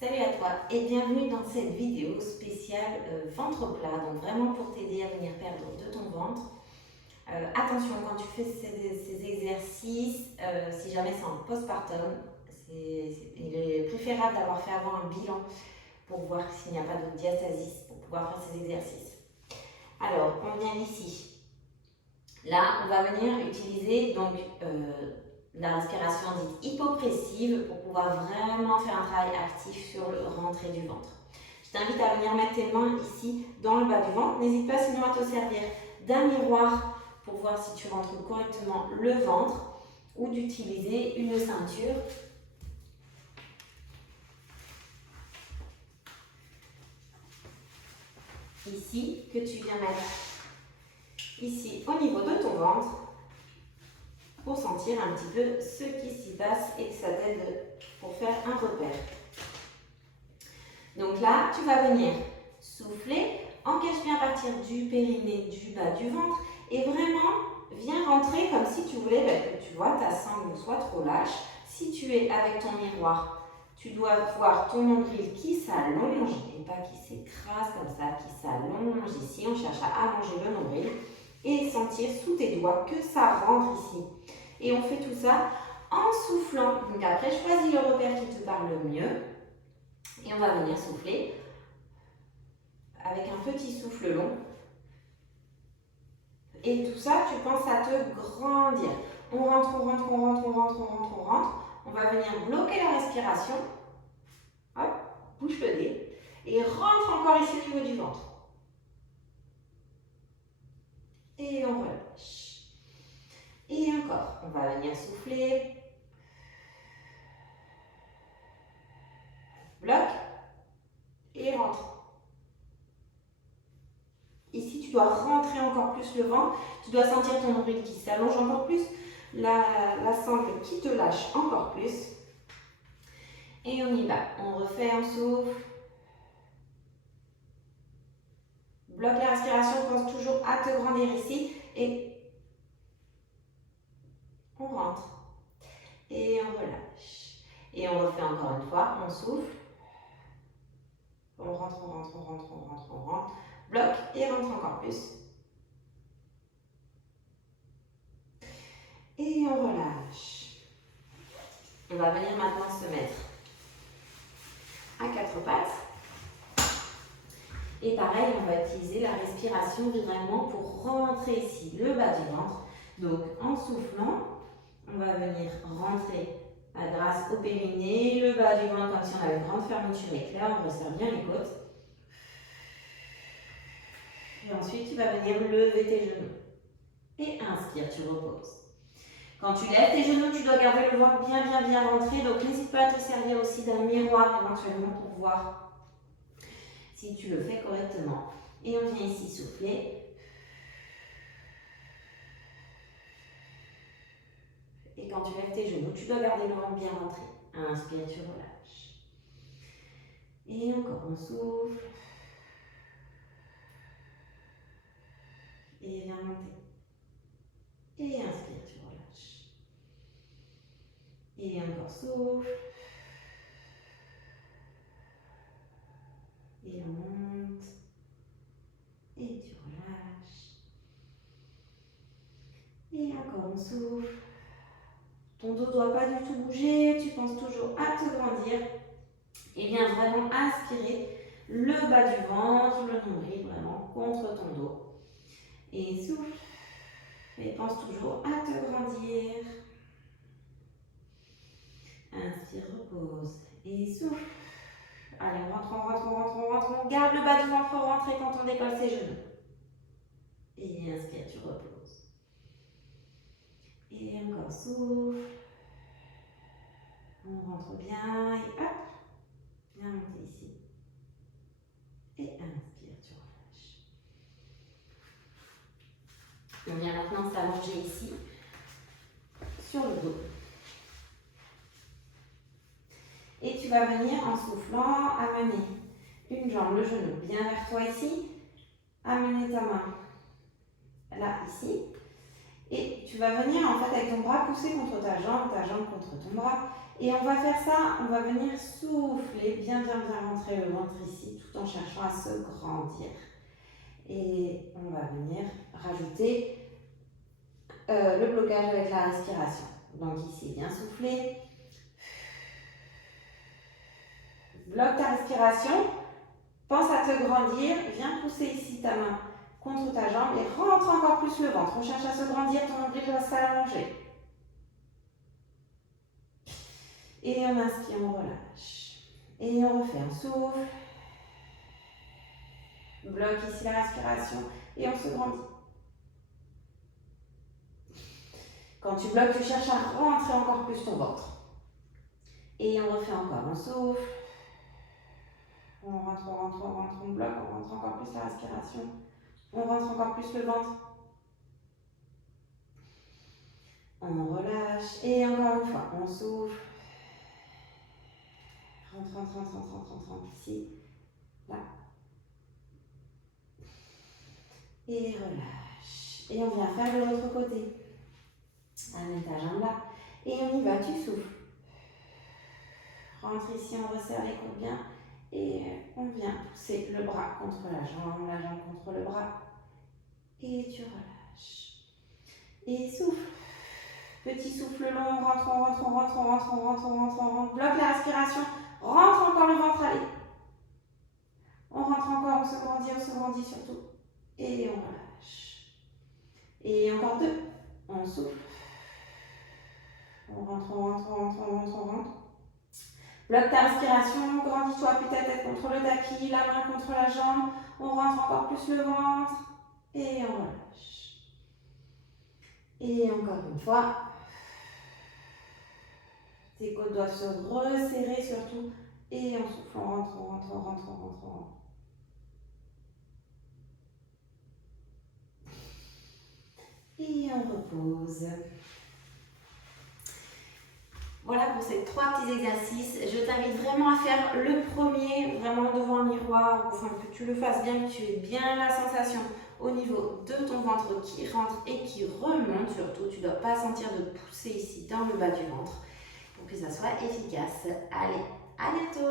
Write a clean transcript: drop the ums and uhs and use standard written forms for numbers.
Salut à toi et bienvenue dans cette vidéo spéciale ventre plat, donc vraiment pour t'aider à venir perdre de ton ventre. Attention, quand tu fais ces exercices, si jamais c'est en postpartum, il est préférable d'avoir fait avant un bilan pour voir s'il n'y a pas de diastasis pour pouvoir faire ces exercices. Alors, on vient ici. Là, on va venir utiliser donc la respiration dite hypopressive pour pouvoir vraiment faire un travail actif sur le rentrée du ventre. Je t'invite à venir mettre tes mains ici dans le bas du ventre. N'hésite pas sinon à te servir d'un miroir pour voir si tu rentres correctement le ventre ou d'utiliser une ceinture. Ici, que tu viens mettre ici au niveau de ton ventre pour sentir un petit peu ce qui s'y passe et que ça t'aide pour faire un repère. Donc là, tu vas venir souffler, engage bien à partir du périnée, du bas du ventre et vraiment viens rentrer comme si tu voulais que tu vois ta sangle soit trop lâche. Si tu es avec ton miroir, tu dois voir ton nombril qui s'allonge et pas qui s'écrase comme ça, qui s'allonge ici. On cherche à allonger le nombril et sentir sous tes doigts que ça rentre ici. Et on fait tout ça en soufflant. Donc après, choisis le repère qui te parle le mieux. Et on va venir souffler avec un petit souffle long. Et tout ça, tu penses à te grandir. On rentre, on rentre, on rentre, on rentre, on rentre, on rentre. On va venir bloquer la respiration. Hop, bouge le nez. Et rentre encore ici au niveau du ventre. Et on relâche. Et encore, on va venir souffler. Bloque. Et rentre. Ici, tu dois rentrer encore plus le ventre. Tu dois sentir ton nombril qui s'allonge encore plus. La sangle qui te lâche encore plus. Et on y va. On refait, on souffle. Bloque la respiration, pense toujours à te grandir ici. Et on rentre. Et on relâche. Et on refait encore une fois. On souffle. On rentre, on rentre, on rentre, on rentre, on rentre. Bloque et rentre encore plus. Et on relâche. On va venir maintenant se mettre à quatre pattes. Et pareil, on va utiliser la respiration vraiment pour rentrer ici le bas du ventre. Donc en soufflant, on va venir rentrer grâce au périnée, le bas du ventre comme si on avait une grande fermeture éclair. On resserre bien les côtes. Et ensuite, tu vas venir lever tes genoux. Et inspire, tu reposes. Quand tu lèves tes genoux, tu dois garder le ventre bien rentré. Donc n'hésite pas à te servir aussi d'un miroir éventuellement pour voir si tu le fais correctement. Et on vient ici souffler. Et quand tu lèves tes genoux, tu dois garder le ventre bien rentré. Inspire, tu relâches. Et encore, on souffle. Et viens monter. Et inspire, tu relâches. Et encore, souffle. Et on monte. Et tu relâches. Et encore, on souffle. Ton dos ne doit pas du tout bouger. Tu penses toujours à te grandir. Et viens vraiment aspirer le bas du ventre, le nombril vraiment contre ton dos. Et souffle. Et pense toujours à te grandir. Inspire, repose. Et souffle. Allez, on rentre, on rentre, on rentre, on rentre. On garde le bas du ventre rentré quand on décolle ses genoux. Et inspire, tu reposes. Et encore, souffle. On rentre bien et hop. Viens monter ici. Et inspire, tu relâches. On vient maintenant s'allonger ici, sur le dos. Et tu vas venir en soufflant amener une jambe, le genou bien vers toi ici. Amener ta main là, ici. Et tu vas venir en fait avec ton bras pousser contre ta jambe contre ton bras. Et on va faire ça, on va venir souffler, bien rentrer le ventre ici, tout en cherchant à se grandir. Et on va venir rajouter le blocage avec la respiration. Donc ici, bien souffler. Bloque ta respiration. Pense à te grandir. Viens pousser ici ta main contre ta jambe et rentre encore plus le ventre. On cherche à se grandir, ton nombril va s'allonger. Et on inspire, on relâche. Et on refait un souffle. Bloque ici la respiration et on se grandit. Quand tu bloques, tu cherches à rentrer encore plus ton ventre. Et on refait encore un souffle. On rentre, on bloque, on rentre encore plus la respiration. On rentre encore plus le ventre. On relâche. Et encore une fois, on souffle. Rentre. Ici. Là. Et relâche. Et on vient faire de l'autre côté. Amène ta jambe là. Et on y va, tu souffles. Rentre ici, on resserre les côtes bien. Et on vient pousser le bras contre la jambe contre le bras. Et tu relâches. Et souffle. Petit souffle long, on rentre. Bloque la respiration. Rentre encore le ventre, allez. On rentre encore, on se grandit surtout. Et on relâche. Et encore 2. On souffle. On rentre. Bloque ta respiration, grandis-toi, appuie ta tête contre le tapis, la main contre la jambe. On rentre encore plus le ventre. Et on relâche. Et encore une fois. Tes côtes doivent se resserrer surtout. Et on souffle, on rentre. Et on repose. Voilà pour ces 3 petits exercices. Je t'invite vraiment à faire le premier, vraiment devant le miroir, enfin, que tu le fasses bien, que tu aies bien la sensation au niveau de ton ventre qui rentre et qui remonte surtout. Tu ne dois pas sentir de pousser ici dans le bas du ventre pour que ça soit efficace. Allez, à bientôt!